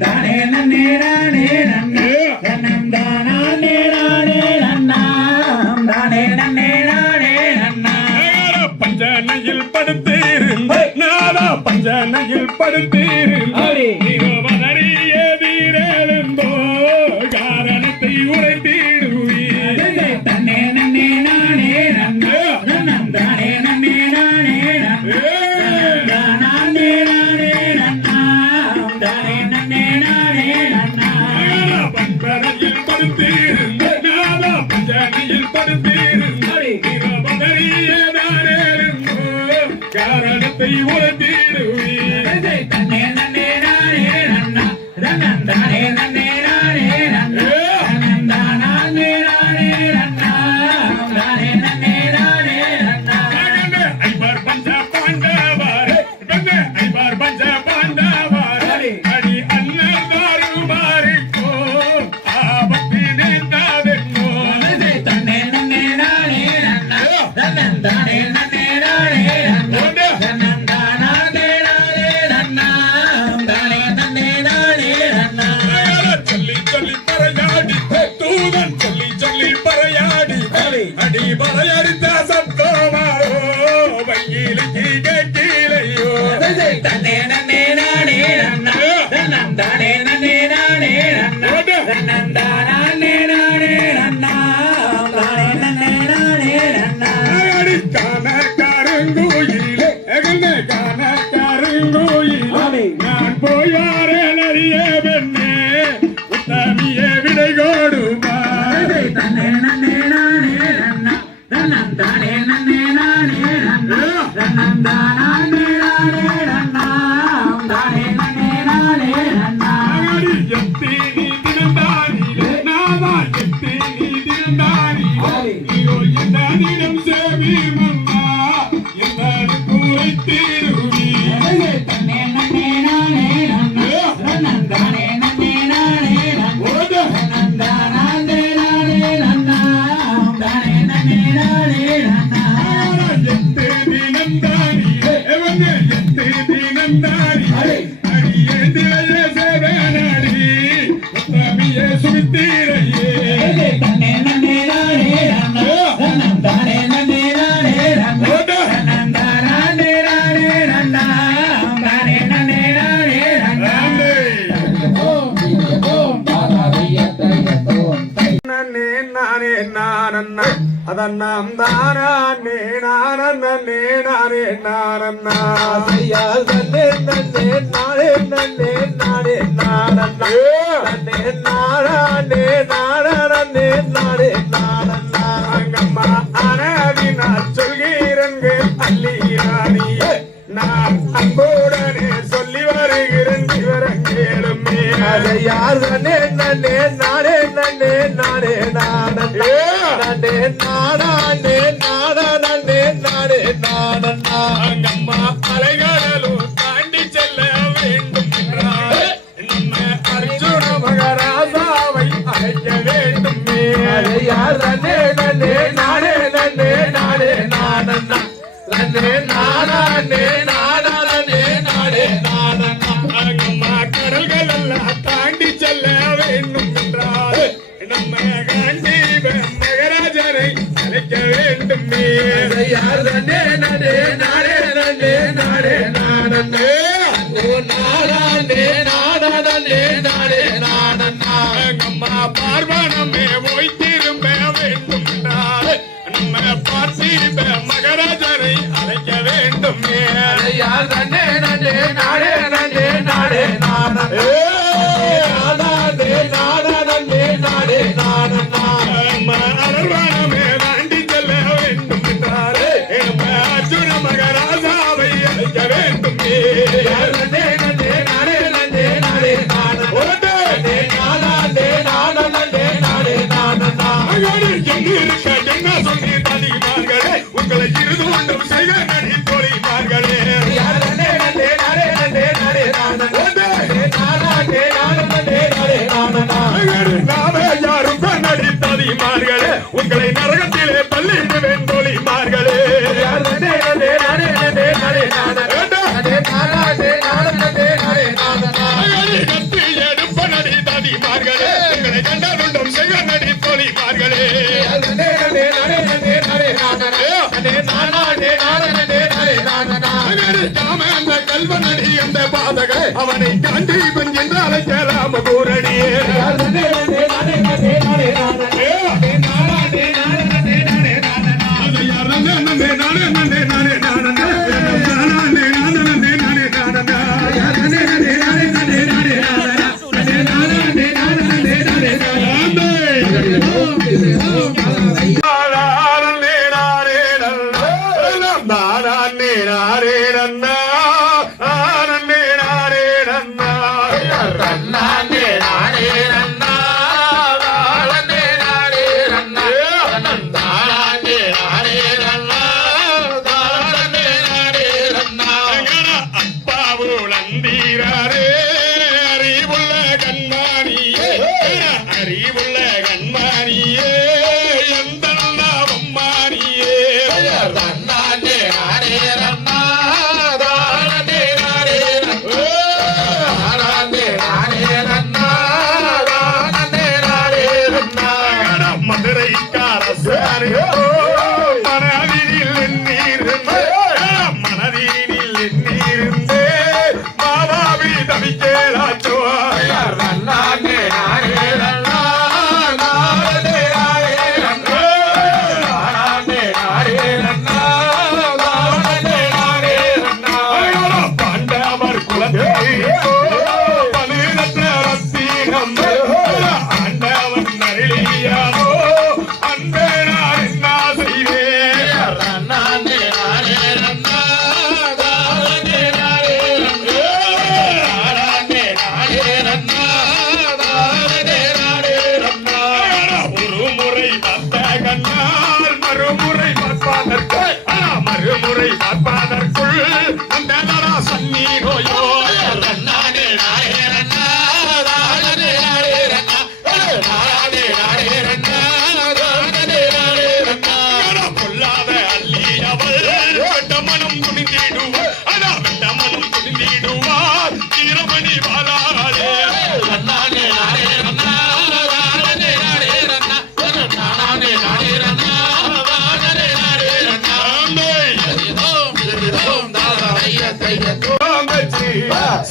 தானே நன்னே நானே நன்னே தன்னம் தானே நானே நன்னாம் தானே நன்னே நானே நன்னா பஞ்சனையில் படுத்தீர். நாரா பஞ்சனையில் படுத்தீர். அதன்னாம் நானான் நானன் நன்னே நானே நானன்னா தன்னே தன்னே நானே நன்னே நானே நானன்னா நன்னே நானே நானே நானே நானன்னா அங்கம்மா அனாதி நான் சொல்கிறேங்க அள்ளி ராணி நான் அன்போடனே சொல்லி வருகிறேன் விவரம் கேளுமே அதை யார் நன்னே நன்னே நானே நன்னே நானே நாடாண்டே நாட உங்களை நரகத்திலே தள்ளிவிடுவேன் தோழிமார்களே கத்தி எடுப்ப நடி தடிமார்களே உங்களை தன்ம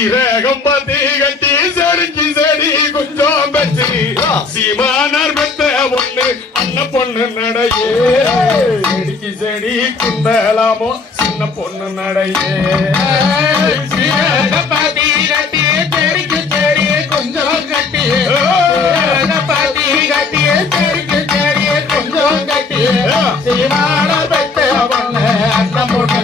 சீரகம் பத்தி கட்டி செடிக்கு செடி கொஞ்சம் பச்சு சீமானார் பெத்த ஒண்ணு அண்ண பொண்ணு நடையே. செடிக்கு செடி குந்தலாமோ சின்ன பொண்ணு நடையே. சீரகம் பத்தி கட்டி செடிக்கு செடி கொஞ்சம் கட்டியே பத்தி கட்டி செடிக்கு செடி கொஞ்சம் கட்டியே சீமானார் பெத்த ஒண்ணு அண்ண பொண்ணு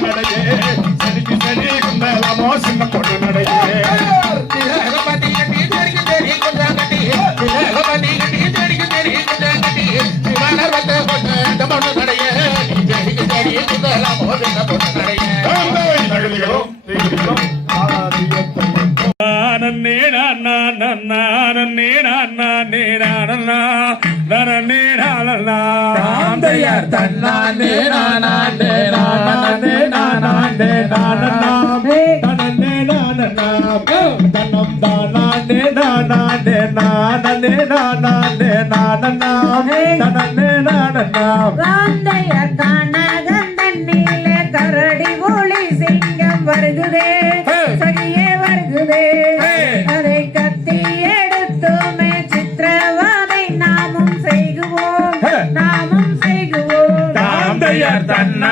நடக்க தனம் தானே நானே நானே நானே நானனா தனனே நானனா காந்தைய கானகந்தண்ணிலே கரடி ஒளி சிங்கம் வருகுதே சகியே வருகுதே. அதை கத்தி எடுத்துமே சித்திரவதை நாமும் செய்குவோம் நாமும் செய்குவோம். காந்தையர் தன்னா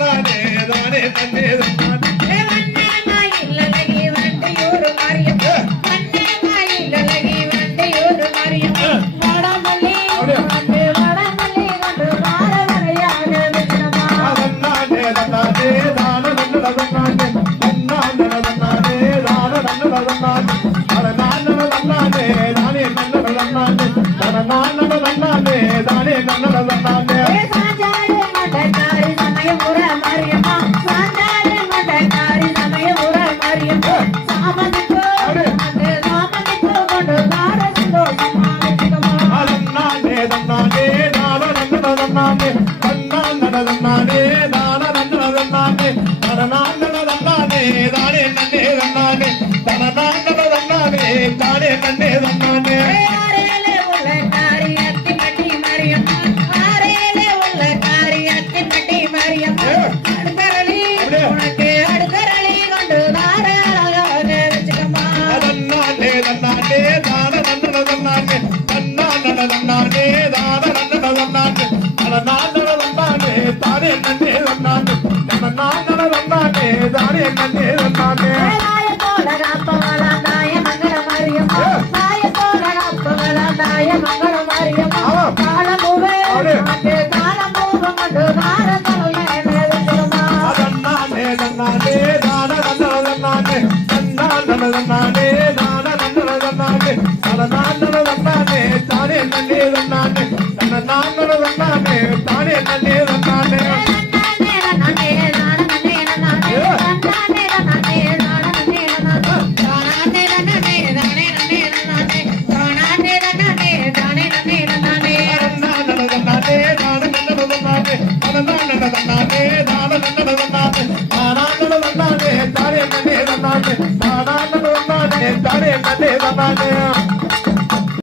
தானே தானே தன்னே தான். தானே நன்னே தானே